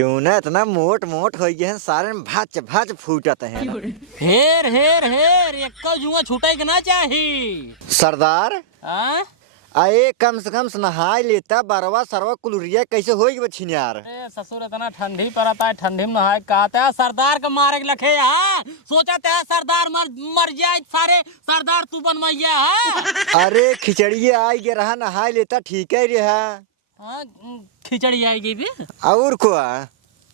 जूना इतना मोट मोट हो गए हैं सारे में भाच भाच फूटत हैं। हेर हेर हेर एक जुआ छूटे के ना चाही सरदार हाँ? आए कम से कम नहाई लेता बरवा सरवा कुलरिया कैसे होगी बछिनियार। अरे ससुर इतना ठंडी पड़ता है, ठंडी में नहाए कहता है सरदार का मारे के लखे हाँ सोचा था सरदार मर जाए सारे सरदार तू बन मैया हाँ? अरे खिचड़ी आई गे रहा नहाई लेता ठीक है रहा। हाँ खिचड़ी आएगी भी और को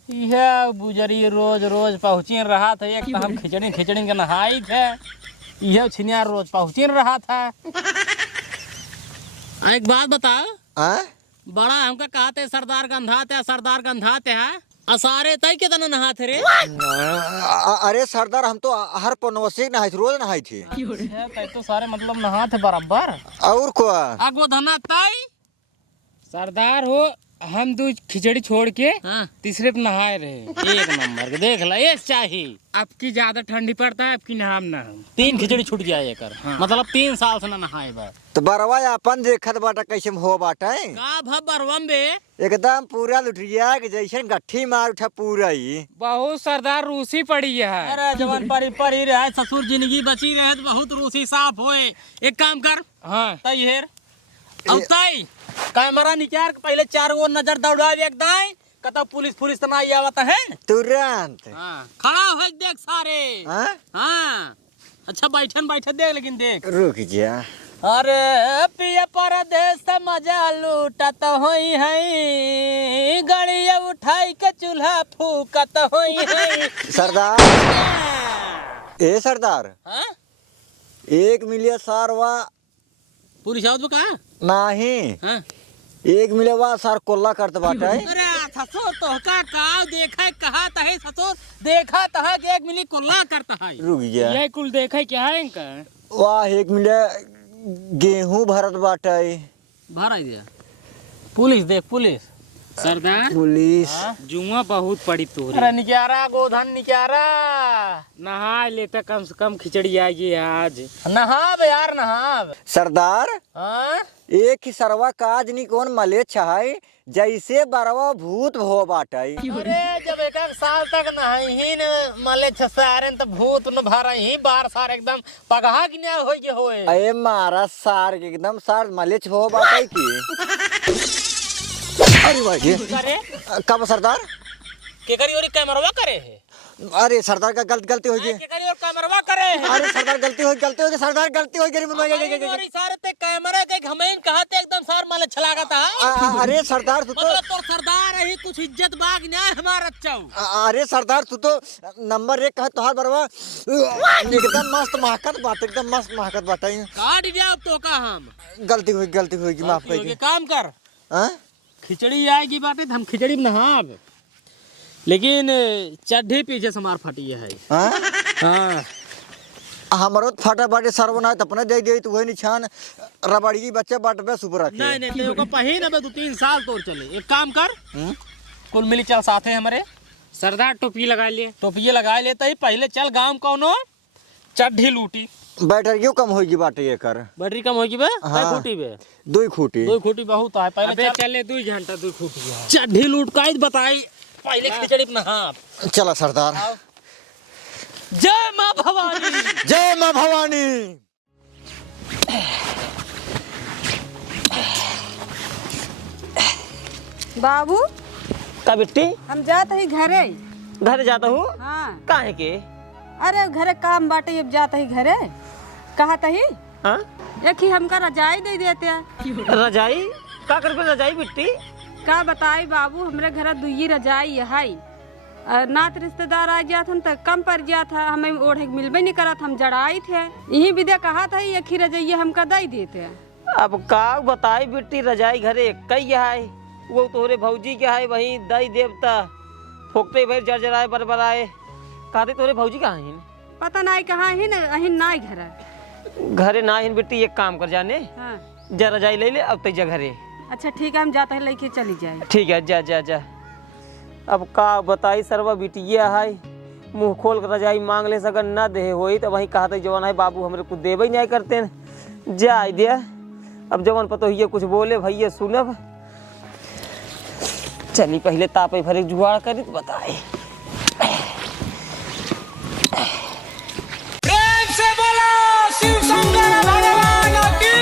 यह बुजरी रोज रोज पहुँची रहा था। एक तो हम खिचड़ी खिचड़ी के नहाई थे, यह छिनियार रोज पहुँची रहा था। एक बात बताओ बड़ा हमका कहते सरदार गंधाते हैं असारे तय के तना नहाते रे। अरे सरदार हम तो हर पनवसी नहाई थी, रोज नहाई थी। तय तो सारे मतलब नहाते बराबर। और को अगो धना तय सरदार हो हम दो खिचड़ी छोड़ के तीसरे पे नहाए रहे एक नंबर के देख ला एक चाहिए। अब की ज्यादा ठंडी पड़ता है, अब की नहाम ना हम 3 खिचड़ी छूट जाए कर मतलब 3 साल से ना नहाए बा। तो बरवा अपन देखत बाटा कैसे हो बाटा का भरवम बे एकदम पूरा लुटिया के जैसे गट्ठी मार उठा पूरा ही। बहुत सरदार रूसी पड़ी है। अरे जवान पड़ी रहे ससुर जिंदगी बची रहे तो बहुत रूसी साफ होए। एक काम कर हाँ तय हेर अब तय कैमरा निकाल के पहले 4 गो नजर दौड़ा एकदम कत पुलिस तो नहीं आवत है तुरंत खड़ा हो देख सारे हाँ अच्छा बैठे देख लेकिन देख रुक जा। अरे पिया परदेस मजा लूटत होई है गड़िया उठाई के चूल्हा फूकत होई है। सरदार ए सरदार हाँ? एक मिलिया सारवा पुलिस आवत का नहीं हाँ? एक मिलेवा सार कोल्ला करते बाटा है। अरे ससुर तो का देखा कहा तहे ससुर देखा तहा के 1 मिली कोल्ला करता है। रुक गया ये कुल देखा क्या है इनका वाह एक मिले गेहूं भरत बाटा है। भरा दिया पुलिस देख पुलिस सरदार पुलिस जुआ बहुत पड़ी तोरी। अरे निकारा गोधन निकारा नहा लेते कम से कम खिचड़ी आएगी आज नहाब यार नहाब। सरदार हाँ? एक ही सरवा काज नहीं कौन मले छाई जैसे बरवा भूत हो बाटा है। अरे जब 1 साल तक नहीं न मले छसारे तो भूत न भरा ही बार सार एकदम पगहा कि ना होए। अरे मारा सार के एकदम सार मले हो बाटा है की। अरे भाई कब सरदार के करी और कैमरवा करे है। अरे सरदार का गलती हो गई। के करी और कैमरवा करे है। अरे सरदार गलती हो गई सरदार गलती हो गई। और सारे ते कैमरा के घमेन कहते एकदम सार माले छलागा था। अरे सरदार तू मतलब तो सरदार ही कुछ इज्जत बाग ना हमारा अच्छा। अरे सरदार तू तो नंबर 1 कहा तोहार बरवा एकदम मस्त महकत बाटा है। काट गया अब तो का हम गलती होगी माफ कर काम कर खिचड़ी आएगी बाटे हम खिचड़ी में नहाब लेकिन चड्ढी पीछे से मार फटी है। हाँ हमारो फटा बाटे सरवना तो अपने दे दे तो वही निशान रबड़ी बच्चे बाटबे सुपर रखे। नहीं तो पहिन अब 2-3 साल तोर चले। एक काम कर कुल मिली चल साथे हमारे सरदार टोपी लगा लेते ही पहले चल गांव कोनो चड्ढी लूटी बैटरी क्यों कम होगी बाटे ये कर बैटरी कम होगी बे खूटी बे 2 खूटी बहुत है पहले चले 2 घंटा 2 खूटी चड्ढी लूट का बताई पहले खिचड़ी में नहा चला सरदार। जय माँ भवानी। बाबू का बेटी हम जाते ही घर जाता हूँ हाँ काहे के अरे घरे काम बाटे अब जाते ही घरे कहा तही हाँ? एक ही हमका रजाई दे देते रजाई का कर रजाई बेटी का बताई बाबू हमरे घर 2 रजाई है नात रिश्तेदार आ गया था तो कम पड़ गया था हमें ओढ़े मिलबे नहीं करा था हम जड़ाई थे यही विदे कहा था एक ही रजाई हमका दे देते। अब का बताई बेटी रजाई घरे कई है वो तोहरे भौजी के है वही दई देवता फोकते भर जरजराए बरबराए कहते तोहरे भौजी कहाँ हैं पता नहीं कहाँ है ना अहिन नाई घरे ना हिन बेटी एक काम कर जाने हाँ। जा रजाई ले ले अब तक घरे। अच्छा ठीक है हम जाते हैं लेके चली जाए। ठीक है जा अब का बताई सरवा बिटिया है मुँह खोल कर रजाई मांग ले सगर न दे होई तो वही कहते जवान है बाबू हमरे कुछ देवे नहीं करते जा दिया अब जवान पतो ये कुछ बोले भैया सुनब चली पहले तापे भरे जुगाड़ करी तो बताए। प्रेम से बोलो शिव शंकर भगवान की।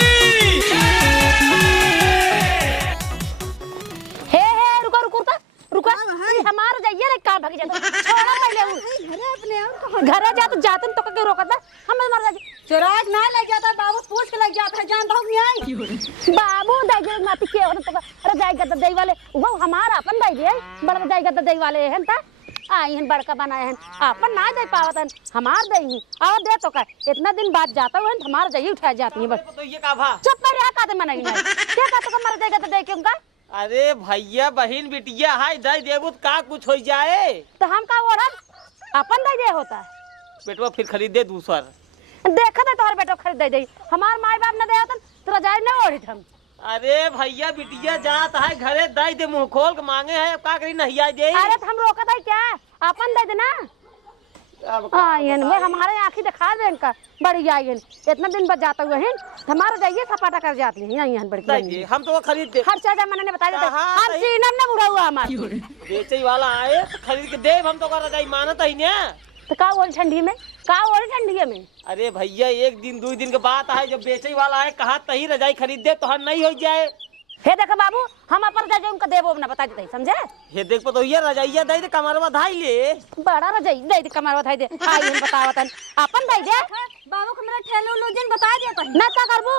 हे रुको रुको रुको रुको हमार जाइए रे काम भाग जाता छोड़ा पहले घरे अपने और घरे जा तो जातन तो के रोकत बा हम मर जा चोराक ना लग जाता है, बाबू पूछ के लग जाता है, जान भाग नहीं आई। बाबू दाई माती के और तो रजाई गद्दा देई वाले वो हमारा अपन दाई दे बड़ रजाई गद्दा देई वाले हन ता आई हन बड़का बनाए हन अपन ना दे पावतन हमार दई ही और दे तो का इतना दिन बाद जाता हन हमार जाई उठा जाती है बस। तो ये का भा? चुप कर रहा का दे मनाई नहीं क्या का तो मर जाई गद्दा दे के उनका। अरे भैया बहन बिटिया हाय दाई देबू तो का कुछ हो जाए। तो हम का ओढ़न अपन दाई दे होता बेटवा फिर खरीदे दूसर। देखा था तोहर बेटो खरीद दे दे हमार माई बाप न दे होतन तो रजाई न ओढ़ित हम। अरे भैया बिटिया जात है घरे दाई दे मुंह खोल के मांगे है का करी नहीं आई दे। अरे तो हम रोकत है क्या अपन दे देना। आयन वे हमारे आंखी दिखा दे इनका बड़ी आयन इतना दिन बाद जाता हुए हैं हमारा जाइए सपाटा कर जाती है आयन बड़ी दाई दे हम तो खरीद दे। हर चीज मैंने बता देते हाँ, हर चीज न बुरा हुआ हमारे बेचे वाला आए तो खरीद के दे हम तो कर रजाई मानत है ने। तो का ओल ठंडी में का ओल ठंडी में। अरे भैया एक दिन दो दिन के बाद है जब बेचे वाला है कहा तही रजाई खरीद दे तो नहीं हो जाए। हे देखो बाबू हम अपन जाइए उनका देबो ना बता देते समझे। हे देख तो ये रजाइया दे दे कमरवा धाई ले बड़ा रजाई दे दे कमार बता दे आई हम बतावतन अपन दे दे बाबू को मेरा ठेलो लो दिन बता दिया था ना का करबू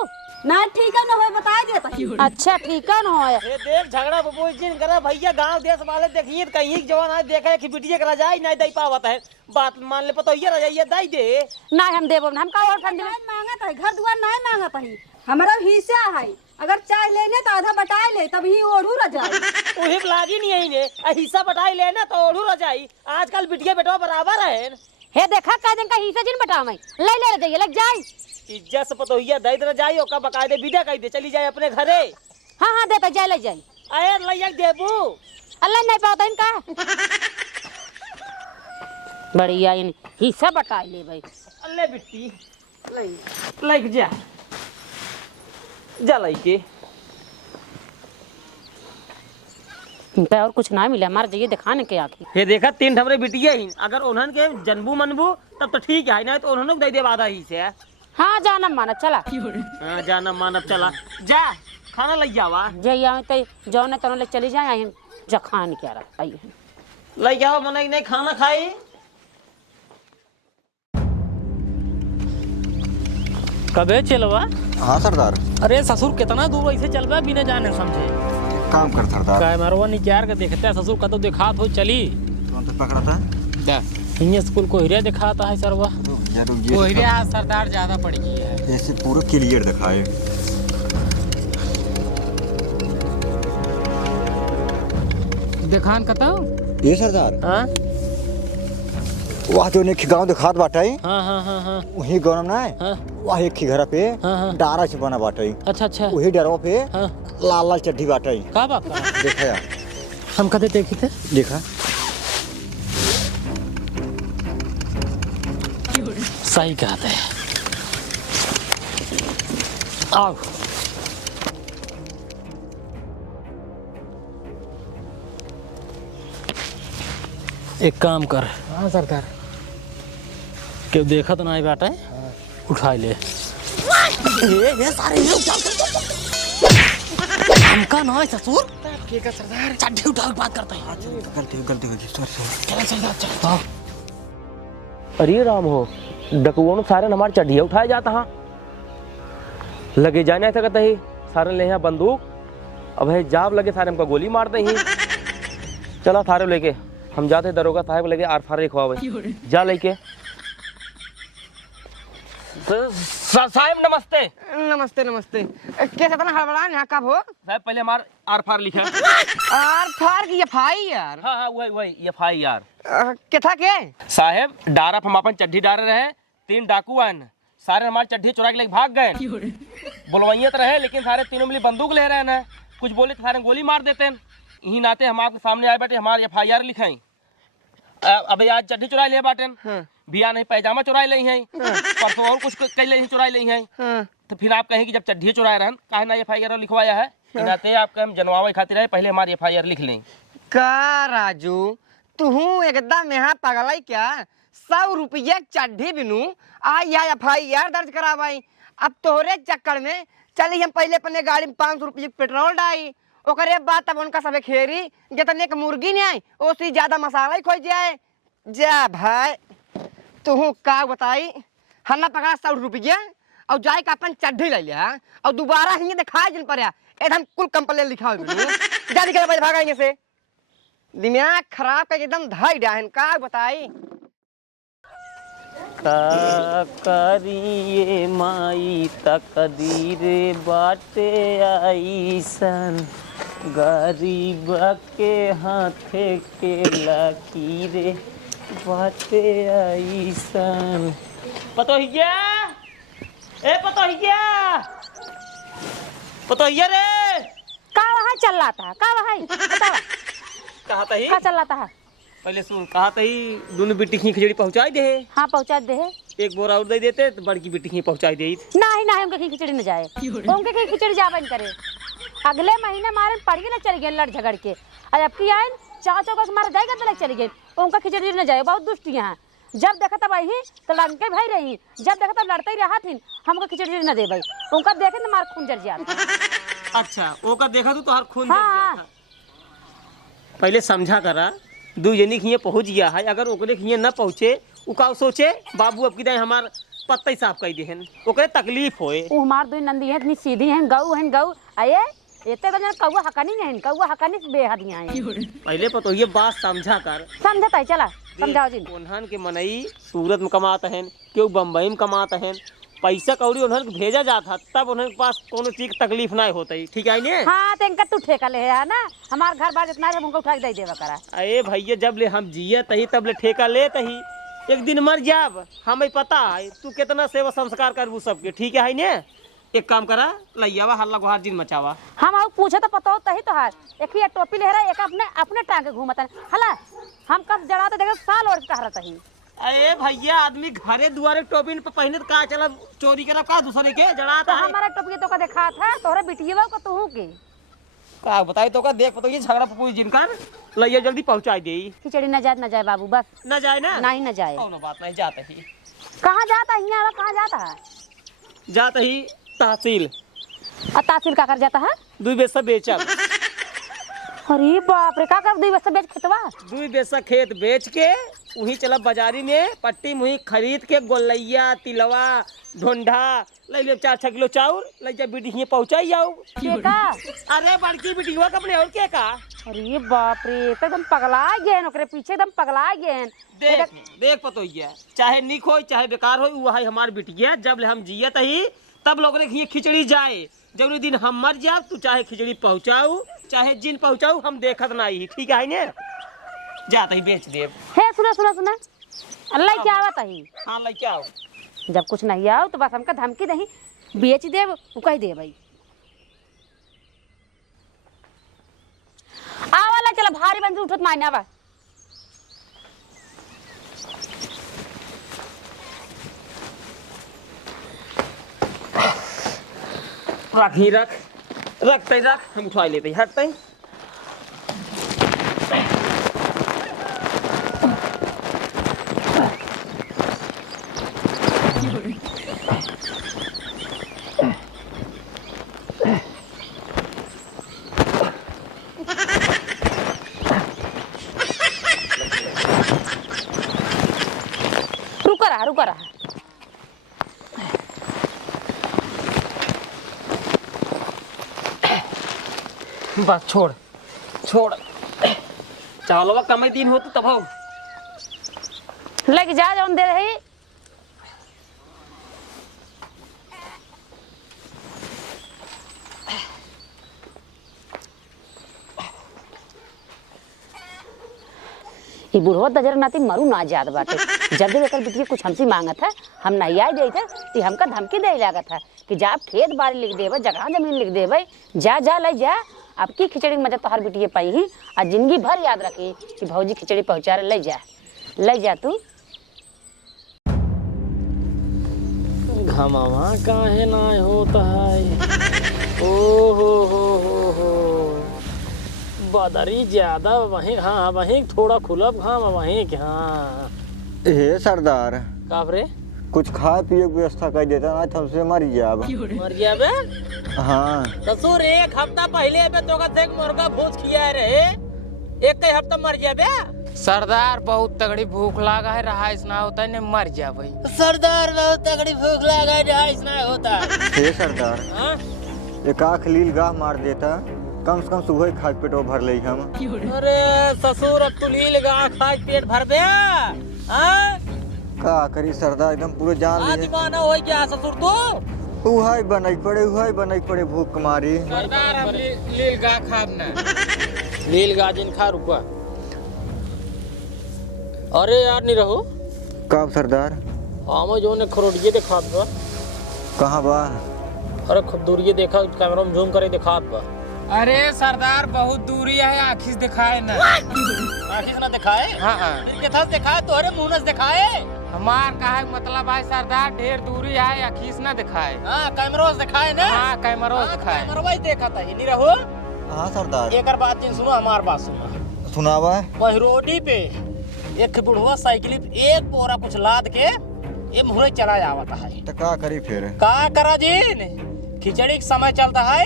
ना ठीक है ना हो बता दिया था। अच्छा ठीक है न होए हे देख झगड़ा बबू जिन करे भैया गांव देश वाले देखिए कहीं जवान है देखे कि बिटिया के रजाई नहीं दे पावत है बात मान ले पतो ये रजाइया दे दे ना हम देबो ना हम का और ठंडी में मांगा था घर दुआर नहीं मांगा था हमारा हिस्सा है अगर चाय लेने तो आधा बटाए ले तभी ओढ़ू रजाई उही लागी नहीं है ने हिस्सा बटाई लेना तो ओढ़ू रजाई आजकल बिटिया बेटवा बराबर है। हे देखा का दिन का हिस्सा जिन बटावे ले ले जाइए लग जाए इज्जत से पतो ये दे रजाई ओका बकायदे विदा कह दे चली जाए अपने घरे। हाँ हाँ देता जाए ले जाए अरे लइया देबू अल्लाह नहीं पाता इनका बढ़िया इन हिस्सा बटा ले भाई। अल्ले बिट्टी लाइक जा लाइके इनका और कुछ ना मिला हमारे जाइए दिखाने के आखिर। हे देखा तीन ठमरे बिटिया ही अगर उन्हन के जनबू मनबू तब तो ठीक है नहीं तो उन्होंने दे दे आधा ही से। हाँ जाना माना चला हाँ जाना मानब चला जा खाना लग जावा जइया तो जो ने तो ले चली जाए आई जा खान क्या रहा आई लग जाओ मन नहीं खाना खाई। कबे चलवा। हाँ सरदार। अरे ससुर कितना दूर ऐसे चलवा बिना जाने समझे। काम कर सरदार। काय मरवा निचार के देखते ससुर का तो दिखात हो चली तुम तो पकड़ा था क्या इन स्कूल को हिरिया दिखाता है सरवा कोहिरिया सरदार ज्यादा पड़ गई है ऐसे पूरा क्लियर दिखाए। दिखान कता ये सरदार हाँ वहाँ जो एक गाँव दिखात बाटे हाँ हाँ हाँ हाँ वही गाँव में ना हाँ वहाँ एक घर पे हाँ हाँ डारा से बना बाटे अच्छा अच्छा वही डरवा पे हाँ लाल लाल चड्ढी बाटे का बात कर देखा यार हम कदे देखी थे देखा सही कहते हैं आओ एक काम कर। हाँ सरदार क्यों देखा तो नहीं बाटा उठा ले ये सारे ये हमका ना है ससुर के का सरदार चड्ढी उठा के बात करते हैं गलती हो गई सॉरी चला सरदार चल आओ अरे राम हो डकुओं सारे हमारे चढ़िया उठाए जाता हाँ लगे जाने ऐसा कहते ही सारे ले यहाँ बंदूक अब है जाब लगे सारे हमको गोली मारते ही चला सारे लेके हम जाते दरोगा साहब लगे आर फार लिखवावे जा लेके साहब नमस्ते। नमस्ते नमस्ते कैसे बना हड़बड़ा यहाँ कब हो साहब पहले हमार आर फार लिखा आर फार की एफआई यार हाँ हाँ वही ये फाई यार क्या के साहब डारा हम अपन चड्ढी डारे रहे 3 डाकू आन सारे हमारे चड्ढी चुरा के लेके भाग गए बुलवाइए तो रहे लेकिन सारे तीनों मिली बंदूक ले रहे हैं कुछ बोले तो सारे गोली मार देते हैं यही नाते हम आपके सामने आए बैठे हमारे FIR लिखाई अभी आज चड्ढी चुरा ले बाटे बिया नहीं पैजामा चुराई ली है परसों और कुछ कई ले चुराई ली है तो फिर आप कहें कि जब चड्ढी चुराए रहन काहे ना FIR लिखवाया है नाते आपके हम जनवावे खातिर है पहले हमारी FIR लिख लें का राजू तू एकदम यहाँ पगलाई क्या 100 रुपये चड्ढी बिनू आई FIR दर्ज करावाई। अब तोहरे चक्कर में चली हम पहले अपने गाड़ी में 500 रुपये पेट्रोल डाई ओकरे बाद तब उनका सब खेरी जितने के मुर्गी नहीं आई उससे ज्यादा मसाला ही खोज जाए। जा भाई तू का बताई हल्ला पकड़ा 100 रुपये और जाए का अपन चड्ढी ले लिया और दोबारा ही दिखाए जिन पर एकदम कुल कंप्लेन लिखा हो जा निकल भाई भागाएंगे से दिमाग खराब का एकदम धाई डाहन का बताई। का करिए माई तकदीर बाटे आईसन गरीब के हाथे के लकीर बाटे आईसन। पतोहिया ए पतोहिया पतोहिया रे का वहाँ चल रहा था का वहाँ बतावा कहा तही का चल रहा था। पहले सुन कहा तही दोनों बेटी की खिचड़ी पहुंचाई दे। हाँ पहुँचा दे। एक बोरा और दे देते तो बड़की बेटी की पहुंचाई दे। नहीं नहीं उनके खिचड़ी न जाए उनके की खिचड़ी जावन करे अगले महीने मारे पड़ी ना चल गए लड़ झगड़ के और अब की आए चाव चौका से मारा जाएगा तो लग चली गई उनका खिचड़ी न जाए बहुत दुष्ट यहाँ जब देखा तब आई तो लड़के भाई रही जब देखा तब लड़ते ही रहा थी हमको खिचड़ी न दे भाई उनका देखे तो मार खून जर जाता। अच्छा ओका देखा तू तो हर खून जर हाँ। जाता। पहले समझा करा दू जनी खिए पहुंच गया है अगर ओकरे खिए न पहुंचे उ का सोचे बाबू अब की दाई हमार पत्ता ही साफ कर देहन ओकरे तकलीफ होए। उ हमार दो नंदी है इतनी सीधी है गऊ आये एते बजन कौवा हकानी है कौवा हकानी से बेहदियां है। पहले पतो ये बात समझा कर समझता है चला समझाओ जी। उन्हन के मनई सूरत में कमाता है क्यों बम्बई में कमाता है पैसा कौड़ी उन्हन के भेजा जाता तब उन्हन के पास कोनो चीज की तकलीफ ना होती ठीक है ने। हाँ तो इनका तू ठेका ले है ना हमार घर बार इतना है हमको उठा के दे देवा करा। अरे भैया जब ले हम जिये तही तब ले ठेका ले तही एक दिन मर जाब हमें पता है तू कितना सेवा संस्कार करबू सबके ठीक है ने। एक काम करा लैयावा हल्ला गुहार जिन मचावा हम आउ पूछे तो पता हो तही तो हार एक ही टोपी ले रहा एक अपने अपने टांगे घूमता हला हम कब जड़ाते देखे साल और कह रहा ही। अरे भैया आदमी घरे दुआरे टोपी पे पहने तो का चला चोरी करा का दूसरे के जड़ाता तो है। हमारा टोपी तो का देखा था तोहरे बिटिया को तू के का बताई तो का देख तो ये झगड़ा पूरी जिनकर लैया जल्दी पहुंचाई दे। खिचड़ी न जाए बाबू बस न जाए ना नहीं न जाए। कौनो बात नहीं जाते ही कहाँ जाता है यहाँ कहाँ जाता है जाते ही तहसील और तहसील का कर जाता है 2 पैसा बेचा अरे बाप रे का कर दी बस बेच खेतवा 2 पैसा खेत बेच के वही चला बाजारी में पट्टी मुही खरीद के गोलैया तिलवा ढोंढा ले ले 4-6 किलो चाउर ले जा बेटी हियां पहुंचाई जाओ के का। अरे बड़की बेटी हुआ अपने और के का। अरे बाप रे एकदम पगला गए ओकरे पीछे एकदम पगला गए। देख देख पतो ये चाहे निक हो चाहे बेकार हो वो है हमार बिटिया जब ले हम जियत ही तब लोग रे खिचड़ी जाए जब दिन हम मर जाओ तू चाहे खिचड़ी पहुंचाऊ चाहे जिन पहुंचाऊ हम देखत ना ही ठीक है ने जाता ही बेच दे। हे सुना सुना सुना अल्लाह क्या आवत है हाँ ले क्या जब कुछ नहीं आओ तो बस हमका धमकी नहीं बेच दे वो कह दे भाई आवाला चला भारी बन उठत मायना बा रख ही रख रखते रख हम उठा लेते हटते रुका रहा बस छोड़ छोड़ चावलवा कम दिन हो तो तब हो लग जा जौन दे रही बुढ़ो दजर नाती मरू ना जात बाटे जब जब एकर बिटिया कुछ हमसे मांगत है हम नहीं आई दे थे तो हमका धमकी दे लागत है कि जा खेत बाड़ी लिख देवे जगह जमीन लिख देवे जा जा ले जा अब की खिचड़ी मजा तो हर बिटिया पाई ही और जिंदगी भर याद रखी कि भौजी खिचड़ी पहुंचा ले जा तू घमावा काहे ना होता है ओ हो बदरी ज्यादा वहीं, हाँ वहीं थोड़ा खुलब घाम वहीं के। हाँ हे सरदार, काबरे कुछ खाए पिए की व्यवस्था कर देता ना तो हमसे मर जाब। मर गया बे। हाँ ससुर एक हफ्ता पहले बे तो का मुर्गा भूज किया रहे, एक कई हफ्ता मर गया बे। सरदार बहुत तगड़ी भूख लागा है, रहा इसना होता है ने मर जा भाई। सरदार बहुत तगड़ी भूख लगा रहा इसना होता। हे सरदार, हाँ? एक आँख लील गाह मार देता, कम से कम सुबह ही खा के पेटो भर ले हम। अरे ससुर अब तू लील गा खा के पेट भर दे। हाँ? का करी सरदार, एकदम पूरे जान लिए। दीवाना हो गया ससुर तू। उहाई बनई पड़े भूख मारी। सरदार हम लील गा खाब ना। लील गाजिन खा रुका। अरे यार नहीं रहो कब सरदार? हम जो ने खरोड़िए दिखा बा। कहाँ बा? अरे खूब दूरिए देखा, कैमरा में जूम करे दिखा बा। अरे सरदार बहुत दूरी है, आखिस दिखाए ना। आखिर ना दिखाए? हाँ हाँ के था दिखाए तो अरे मुंह न दिखाए। हमार कहा मतलब है सरदार ढेर दूरी है, आखिस ना दिखाए। हाँ कैमरा से दिखाए ना। हाँ कैमरा दिखाए। कैमरा ही देखा था, नहीं रहो। हाँ सरदार। एक बात नहीं सुनो, हमार बात सुनो। सुनावा। वही रोडी पे एक बुढ़वा साइकिल पे एक बोरा कुछ लाद के ये मुहरे चला जावता है। तो का करी फिर? का करा जीन, खिचड़ी का समय चलता है।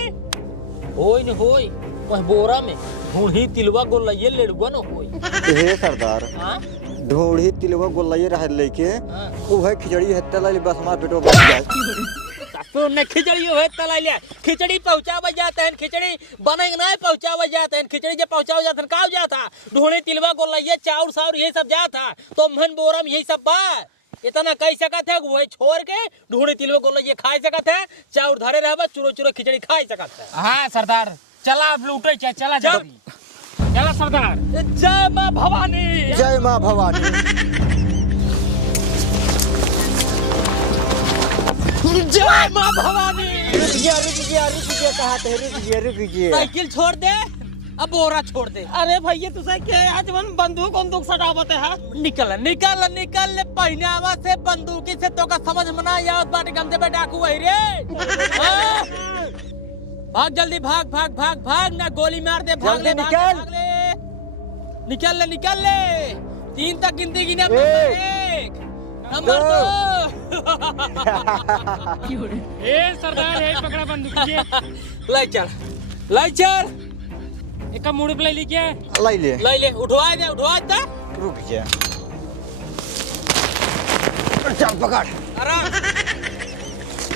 होई न होई वही बोरा में ढूंढी तिलवा गोलैये लेड़ुआ न होई। हे सरदार, हाँ? ढोड़ी तिलवा गोलैये रह लेके हाँ। उहे खिचड़ी है तलाई बस हमार पेटो भर जाए। तुमने खिचड़ी हो तला लिया, खिचड़ी पहुंचावा जाता है, खिचड़ी बनेगा नहीं पहुंचावा जाता है, खिचड़ी जब पहुंचावा जाता है का जाता ढूंढी तिलवा गोलैये चाउर साउर यही सब जाता तो मन बोरा में यही सब बा। इतना कह सकत है वही छोड़ के ढूंढी तिलवा गोलैये खा सकत है, चाउर धरे रहबा चुरो चुरो खिचड़ी खा सकत है। हाँ सरदार चला अब लूटे चला जल्दी। चला सरदार। जय मां भवानी। जय माँ भवानी। जय मां भवानी। रुक गया कहा रुक गया। साइकिल छोड़ दे, अब बोरा छोड़ दे। अरे भैया तू क्या आज मन बंदूक सटावत है। निकल निकल निकल ले पहनावा से बंदूकी से तो का समझ में ना आवत बाटे गमजे पे डाकू वही रे। हाँ? भाग जल्दी भाग भाग भाग भाग ना गोली मार दे। भाग ले जल्दी भाग निकल। ले, निकल ले 3 तक गिनती गिने। नंबर 2। ए सरदार है पकड़ा बंदूक ये। लाई चल एक मुड़ी पे ले ली क्या? लाई ले उठवा दे। रुक जा। चल पकड़। आराम।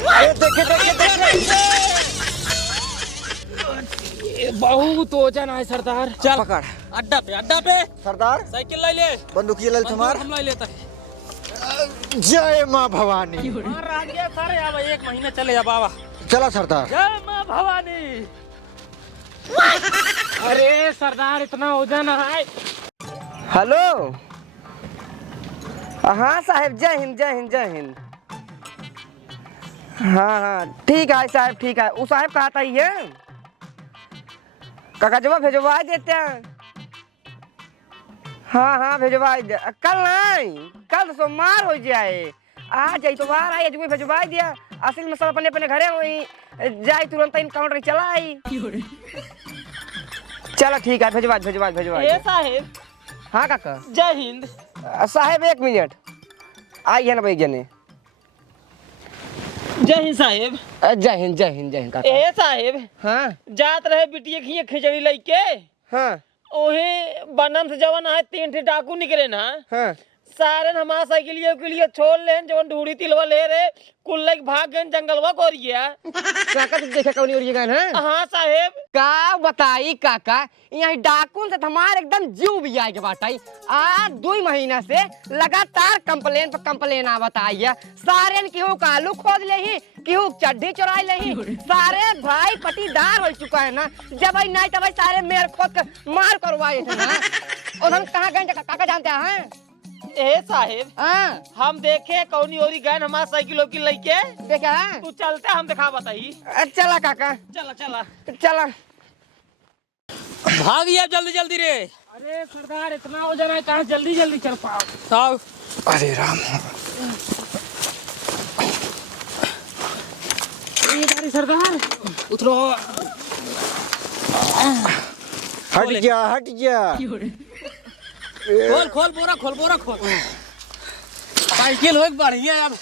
अरे देखे बहुत वजन है सरदार। चल पकड़। अड्डा पे सरदार साइकिल लाई ले। बंदूकी ले तुम्हार। हम लाई लेता है। जय माँ भवानी। राजिया सारे अब 1 महीना चले जा बाबा। चला सरदार। जय मां भवानी। अरे सरदार इतना वजन है। हेलो। हाँ साहब जय हिंद जय हिंद जय हिंद। हाँ हाँ ठीक है साहब ठीक है। वो साहब कहा था ये कागजवा भेजवा देते हैं। हाँ हाँ भेजवा दे। कल नहीं, कल तो सोमवार हो जाए। आज इतवार आई आज भेजवा दिया। असल में सब अपने अपने घरे हुई जाए तुरंत इनकाउंटर चला आई। चलो ठीक है भेजवा ए साहेब। हाँ काका। जय हिंद। साहेब 1 मिनट आई है ना भाई जने। जय हिंद साहेब। जय हिंद काका। ए साहेब। हाँ जात रहे बिटिया खिए खिचड़ी लेके। हाँ ओहे बनम से जवन है 3 ठे डाकू निकले ना। हाँ सारे हमारा साइकिलिया के लिए छोड़ लेन जवन ढूढ़ी तिलवा ले रे कुल लेके भाग गए जंगलवा कोरिया। काका तुम देखे कौन और गए हैं? हाँ साहेब। का बताई काका यहाँ डाकुन से हमारे एकदम जीव भी आए के बाटाई। आज 2 महीना से लगातार कंप्लेन पर कंप्लेन आवत आई है। सारे केहू का आलू खोद ले ही, केहू चड्ढी चुराई ले ही। सारे भाई पटीदार हो चुका है ना। जब आई नहीं तब सारे मेरे खोद कर मार करवाए थे ना। और हम कहाँ गए काका जानते हैं? ए साहेब हाँ हम देखे कौनी ओरी गए हमारा साइकिल की लेके। देखा तू चलते हम दिखा बताई। चला काका चला। भागिए जल्दी जल्दी रे। अरे सरदार इतना वजन है कहाँ जल्दी जल्दी चल पाओ। आओ। अरे राम। ये गाड़ी सरदार उतरो। हट जा हट जा। खोल खोल बोरा खोल। साइकिल हो बढ़िया अब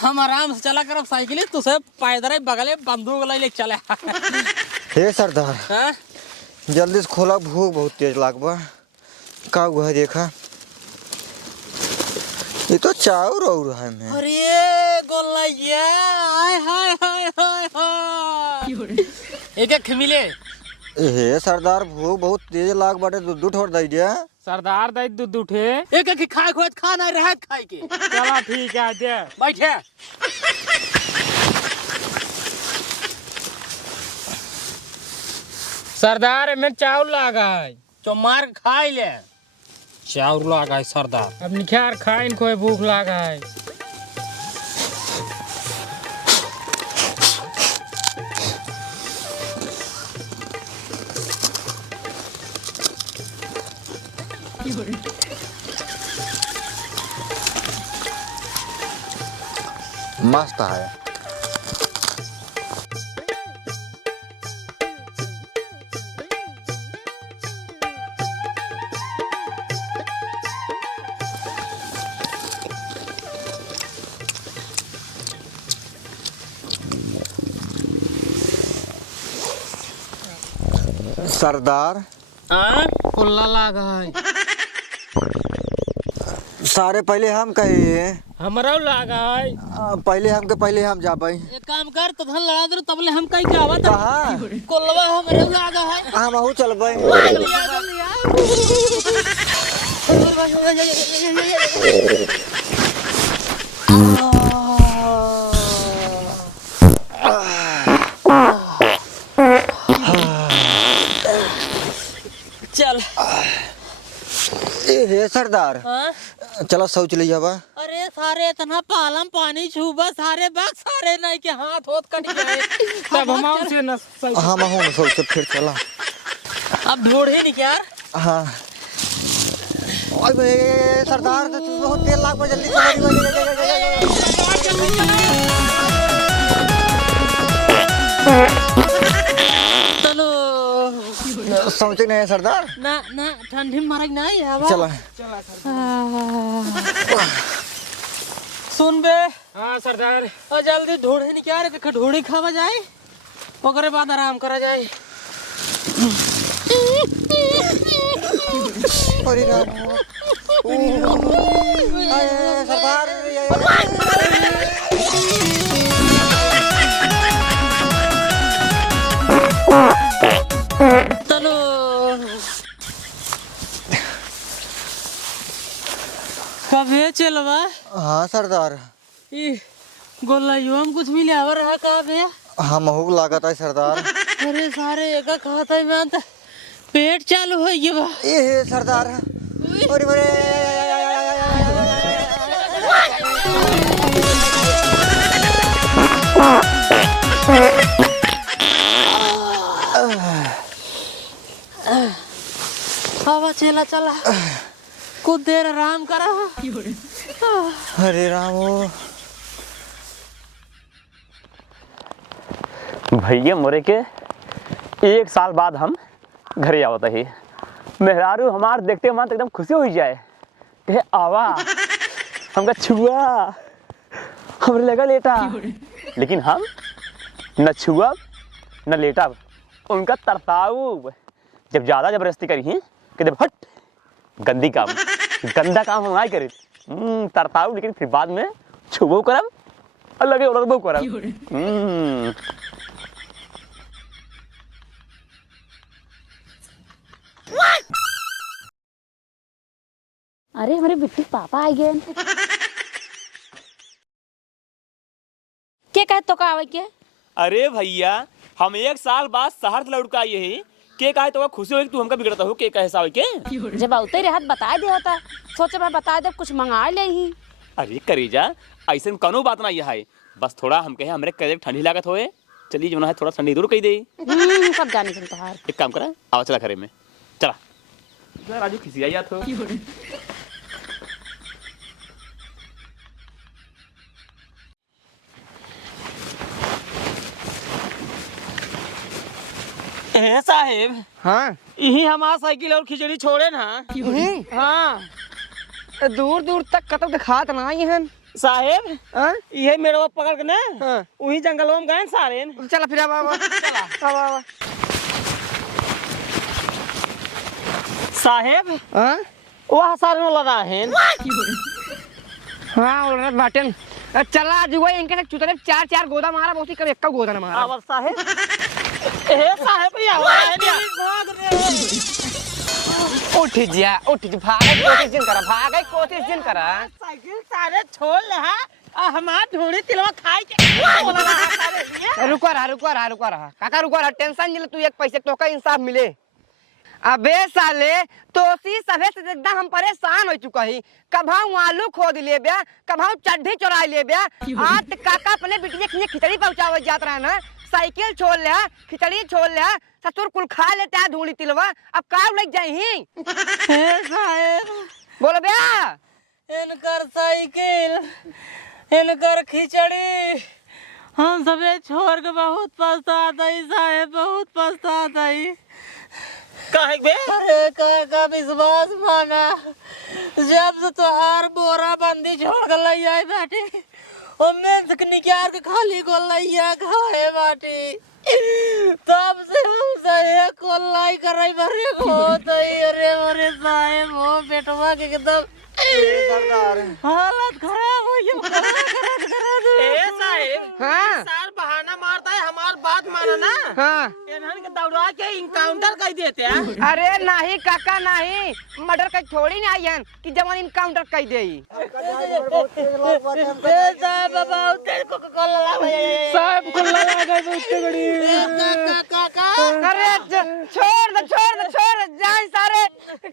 हम आराम से चला करब साइकिल तू सब पैदल बगले बंदूक ले चले। हे सरदार हाँ? जल्दी से खोला, भूख बहुत तेज लागबा। का हुआ है देखा, ये तो चाउर और है में। अरे गोलैया हाय हाय हाय हाय हाय एक मिले। हे सरदार भूख बहुत तेज लाग बाटे, दूध ठोर दई दे। सरदार दे दूध उठे। एक खाए खोज खा नहीं रहा खाए के। चला ठीक है दे। बैठे सरदार में चावल लागा है। जो मार खाई ले चाउर लगा है सरदार। अब निखार खाइन कोई भूख लागा है। मस्त है। सरदार हाँ कुल्ला लगा है। सारे पहले हम कहिए, हमारा लागा है। पहले हम जा पाई। एक काम कर तो धन लड़ा दे तबले हम कहीं के आवत कहाँ कोल्लवा हमरे लगा है। हम आहू चलबे। चल हे सरदार हाँ? चलो शौच ले जावा। अरे सारे इतना पालम पानी छूबा सारे बाग सारे नहीं के हाथ होत कट गए। तब हम से न हम आहू शौच से फिर चला। अब ढूंढे नहीं क्या हाँ अरे सरदार तो बहुत देर लाग पर जल्दी चलो समझे नहीं सरदार। ना ना ठंडी में मरक नहीं है चला सुन बे। हाँ सरदार। और जल्दी ढूंढे नहीं क्या रे ढूंढी खावा जाए ओकरे बाद आराम करा जाए। अरे राम सरदार चलो कभी चलवा। हाँ सरदार गोलाइयो हम कुछ मिले आवर रहा कहाँ पे। हम आहू लागत है सरदार। अरे सारे एक खाता है मैं पेट चालू हो गया बा। ये सरदार अरे बड़े हवा चला चला कुछ देर आराम करा। अरे राम भैया मोरे के 1 साल बाद हम घरे आवत ही। मेहरारू हमार देखते मन तो एकदम खुशी हो जाए कि आवा हमका छुआ हमरे लगा लेटा। लेकिन हम न छुआ न लेटा उनका तरताऊ। जब ज़्यादा जबरदस्ती करी कि जब हट गंदी काम गंदा काम हम आई करे तरताऊ। लेकिन फिर बाद में छुबो करब और लगे उड़बो करब। अरे हमारे बिट्टू पापा आ गए। के कहे तो का आवे के? अरे भैया हम 1 साल बाद शहर से लौट के आए हैं। के कहे तो खुशी हो तू हमका बिगड़ता हो के कहे सावे के। जब औते रहत बता दे होता सोचे मैं बता दे कुछ मंगा ले ही। अरे करीजा ऐसा कोनो बात नहीं है। बस थोड़ा हम कहे हमरे कहे ठंडी लागत होए चलिए जो है थोड़ा ठंडी दूर कही दे। सब जाने सुनता है। एक काम करा आवा चला घरे में चला। राजू खिसी आई तो साहेब हाँ यही हमारा साइकिल और खिचड़ी छोड़े ना। हाँ दूर दूर तक कतौ दिखात ना आई हन साहेब, हाँ? ये मेरे पकड़ के ना हाँ। वही जंगलों में गए सारे। चला फिर अब साहेब हाँ वहाँ सारे में लगा है। हाँ औरत बाटन चला जुआ इनके तक चुतरे 4 गोदा मारा बोसी कब एक गोदा ना मारा। आवाज साहेब, ए साहेब ये आवाज है क्या? उठ जा भागे कोशिश जिन करा साइकिल सारे छोड़ ले हाँ, हमार ढूंढी तिलवा खाई के रुको रहा काका रुको रहा टेंशन जिले तू एक पैसे तो का इंसाफ मिले। अबे साले तोसी सभे से एकदम हम परेशान हो चुका ही। कभाऊ आलू खोद ले ब्या, कभाऊ चड्ढी चुरा ले ब्या। आज काका अपने बिटिया के खिचड़ी पहुंचावे जात रहा ना, साइकिल छोड़ ले खिचड़ी छोड़ ले ससुर कुल खा लेते हैं ढूंढी तिलवा। अब का लग जाही साहेब बोलो ब्या। इनकर साइकिल इनकर खिचड़ी हम सबे छोड़ के बहुत पछताता ही साहेब, बहुत पछताता ही। काहे बे? अरे का विश्वास माना, जब से तोहार बोरा बंदी छोड़ के लई आई बाटी ओमे निकाल के खाली गोलैया खाए बाटी, तब से हम सहे कोल्लाई करई भरे होत अरे मोरे साहेब हो बेटवा के एकदम हालत खराब हो गई। ए साहेब हाँ सार बहाना मारता है, हमार बात मानो ना। हाँ इन्हन के दौड़ा के इनकाउंटर कर देते हैं। अरे नहीं काका नहीं, मर्डर का थोड़ी नहीं आई हन कि जवान इनकाउंटर कर दे। साहब बाबा तेरे को कोल्ला साहब को लगा गए उसके गड़ी। अरे छोड़ दे जाए सारे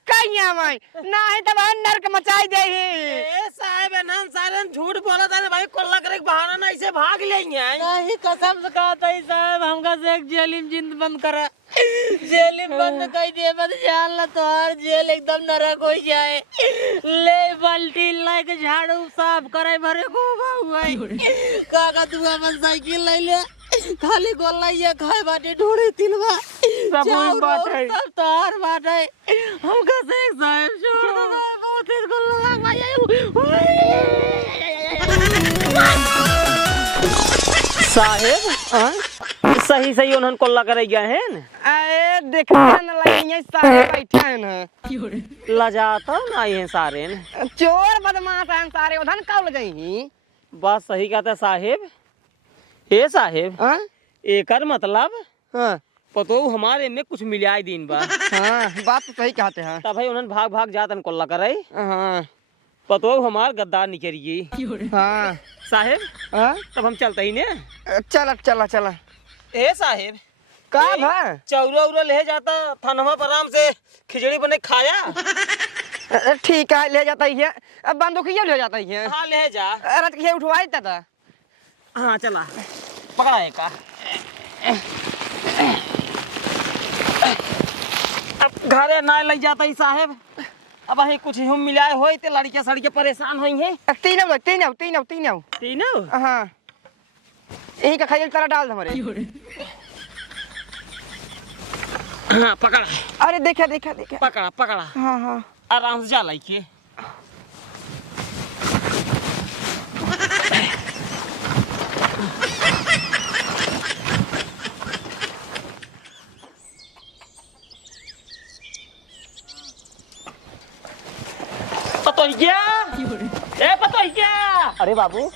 कहिया मैं नहीं तब नरक मचाई दे ही। ए साहब इन्हन सारे झूठ बोला था भाई, कोल्ला करे बहाना ना इसे भाग लेंगे। नहीं कसम से कहता ही साहब हमका से एक जेलिम जिंद बंद करा, जेलिम बंद कर दिए मत जान ला तोहार जेल एकदम नरक हो जाए। ले बाल्टी लाके झाड़ू साफ करे भरे को हुआ काका तू अपन साइकिल ले ले खाली गोलैया खाए बाटे ढूंढे तिलवा सब बात है। सब तोहार बात है। हमका से एक साहब छोड़ दो बहुत तेज गोला भाई। साहेब सही सही उन्हन कोल्ला करे गए हैं। अरे देखा न लगे सारे बैठे हैं ना, लजाता ना ये सारे चोर बदमाश हैं सारे उधर का ले जाई। बात सही कहता साहेब। ए साहेब हां एकर मतलब हां पतो हमारे में कुछ मिलाई दिन बा। हां बात तो सही कहते हैं। तब भाई उन्हन भाग जातन कोल्ला करे। हां पतो हमार गद्दार निकलिए। हां साहेब हां तब हम चलते ही ने। चला ए साहेब का भा चौरा उरा ले जाता थानवा पर आराम से खिचड़ी बने खाया। ठीक है ले जाता ही है। अब बंदूकिया ले जाता ही है। हाँ ले जा। अरे ये उठवा देता था। हाँ चला पकड़ा है का। अब घरे ना ले जाता ही साहेब। अब ही कुछ हम मिलाए होई ते लड़कियां सड़के परेशान होई हैं। तीनों हाँ यही का खाई तरह डाल हमारे। हाँ पकड़ा। अरे देखा पकड़ा हाँ आराम से जा लाइए। अरे बाबू,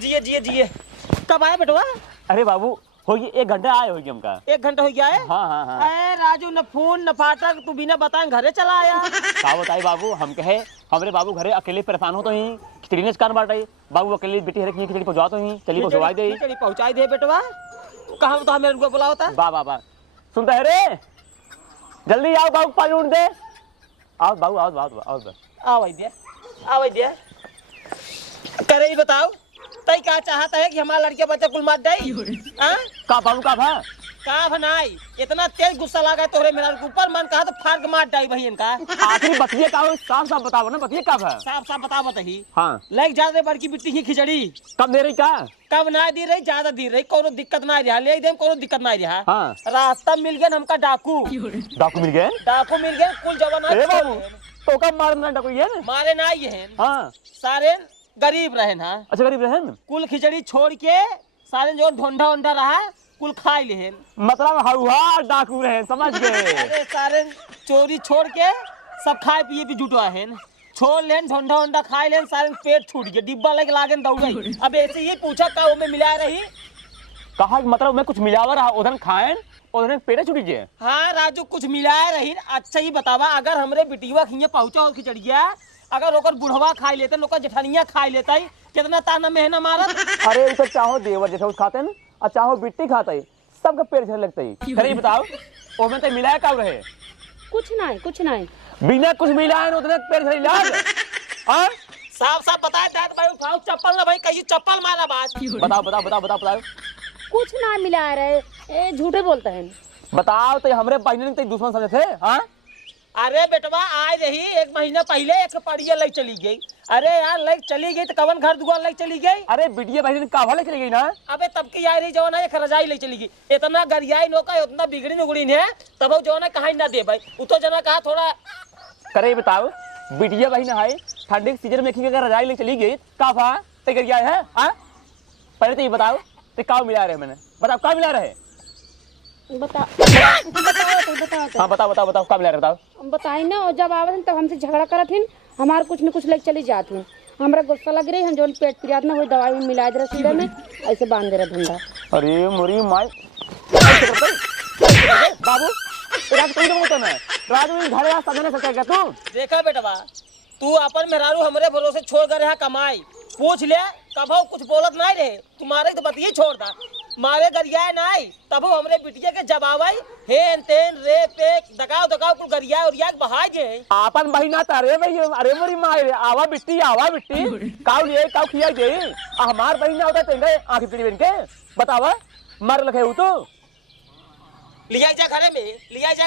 जिए कब आए बेटवा? अरे बाबू होगी 1 घंटा आए होगी हमका। 1 घंटा हो गया है। हाँ अरे राजू न फोन न फाटक तू बिना बताए घरे चला आया। का बताई बाबू, हम कहे हमरे बाबू घरे अकेले परेशान हो तो ही खिचड़ी ने कान बांटाई। बाबू अकेले बेटी हरे खिचड़ी पहुंचा तो ही चली पहुंचवाई दे। खिचड़ी पहुंचाई दे बेटवा। कहाँ तो हमें बुला होता। बा सुनते है रे, जल्दी आओ बाबू पानी उठ दे। आओ बाबू आओ वैद्य करे ही बताओ तई क्या चाहता है कि हमारा लड़के बच्चा कुल मार दे। का बाबू का भा का बनाई इतना तेज गुस्सा लगा तोरे मेरा ऊपर मन कहा तो फाड़ के मार डाई भाई इनका। आखिर बतिए का हो, साफ साफ बताओ ना, बतिए कब है? साफ साफ बता बताही। हाँ लाइक ज्यादा बड़की बिट्टी की खिचड़ी कब दे रही का? कब ना दी रही ज्यादा दी रही कोनो दिक्कत ना रहा ले दे कोनो दिक्कत ना रहा। हाँ रास्ता मिल गया हमका डाकू डाकू मिल गए? डाकू मिल गया कुल जवान ए बाबू तो कब मारना डाकू ये? मारे ना ये हैं हाँ सारे गरीब रहे ना अच्छा गरीब रहे कुल खिचड़ी छोड़ के सारे जो ढोंढा ओंढा रहा कुल खाई ले मतलब हवा डाकू रहे, समझ गए? अरे सारे चोरी छोड़ के सब खाए पिए भी जुटवा है छोड़ लेन ढोंढा ओंढा खाए लेन सारे पेट छूट गया डिब्बा लेके लागे दौड़े। अब ऐसे ही पूछा का वो में मिला रही कहा मतलब मैं कुछ मिलावा रहा उधर खाएं उधर पेटे छुटी जे। हाँ राजू कुछ मिलाए रही। अच्छा ही बतावा अगर हमरे बिटिया खिए पहुंचा हो खिचड़िया अगर ओकर बुढ़वा खाई लेते ओकर जेठनिया खाई लेता कितना ताना मेहना मारत। अरे तो चाहो देवर जैसे उस खाते न और चाहो बिट्टी खाता ही सबका पेट झड़ लगता ही। खरी बताओ ओमे तो मिलाया कब रहे? कुछ नहीं बिना कुछ मिलाए न उतने पेट झड़ लाग। हां साफ साफ बताए दैट भाई उठाओ चप्पल ना भाई कहीं चप्पल मारा बात। बताओ कुछ ना मिला रहे ए झूठे बोलते हैं। बताओ तो हमरे बहन ने दुश्मन समझे थे? हाँ अरे बेटवा आए रही एक महीना पहले एक पड़िया लग चली गई। अरे यार लग चली गई तो कवन घर दुकान लग चली गई। अरे बिटिया बहन कावा ले चली गई ना? अबे तब की आई रही जवाना एक रजाई ले चली गई इतना गरियाई नौका उतना बिगड़ी नुगड़ी है तब जवाना कहा ना दे भाई वो तो जना कहा थोड़ा करे बताओ बिटिया बहन है ठंडी के सीजन में अगर रजाई ले चली गई काफा ते गरिया है? हाँ पहले तो ये बताओ तो का मिला रहे मैंने बताओ का मिला रहे? बताओ हाँ बताओ का मिला रहे बताओ। बताई ना और जब आवत तब हमसे झगड़ा करत हिन हमार कुछ न कुछ लेके चली जात हिन हमरा गुस्सा लग रही हम जोन पेट पिरात ना हो दवाई में मिला दे रहा सीधे में ऐसे बांध दे रहा धंधा। अरे मोरी माय बाबू राज कोई बोलता ना राजू घर आ सदने से क्या तू? देखा बेटवा तू अपन मेहरारू हमरे भरोसे छोड़ कर रहा कमाई पूछ ले कभो कुछ बोलत नहीं रहे तुम्हारे तो बतिए छोड़ दा मारे गरिया नहीं तब हमरे बिटिया के जवाब आई हेन तेन रे पे दगाव कुल गरिया और याक बहाई जे आपन बहिना तारे भाई अरे मोरी माय आवा बिट्टी काउ लिए काउ खिया दे हमार बहिना होता तेंगे आंख पीड़ी बन के बतावा मार लखे हूं तो लिया जा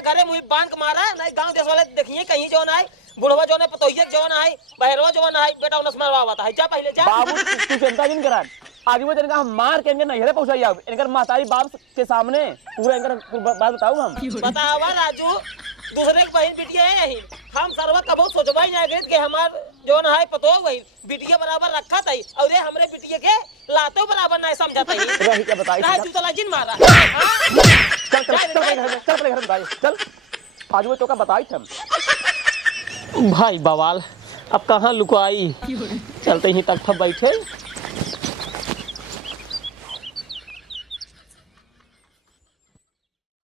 घरे मुई बांध के मारा नहीं गांव देश वाले देखिए कहीं जो ना बुढ़वा जो ना पतोहिया जो ना बहरवा जो ना बेटा उनस मारवा आता है जा पहले जा बाबू तू चिंता जिन करा आज वो इनका हम मार के इनके नहरे पहुंचाई अब इनकर मातारी बाप के सामने पूरा इनकर बात बताऊं हम बतावा राजू दूसरे की बहन बिटिया है यही हम सर्व कबो सोचबा ही नहीं कि हमार जो ना है पतो वही बिटिया बराबर रखा था और ये हमरे बिटिया के लातो बराबर नहीं समझता ही रही क्या बताई राजू तला जिन मारा चल घर बताई चल आज वो तो का बताई थे भाई बवाल अब कहाँ लुकाई चलते ही तक बैठे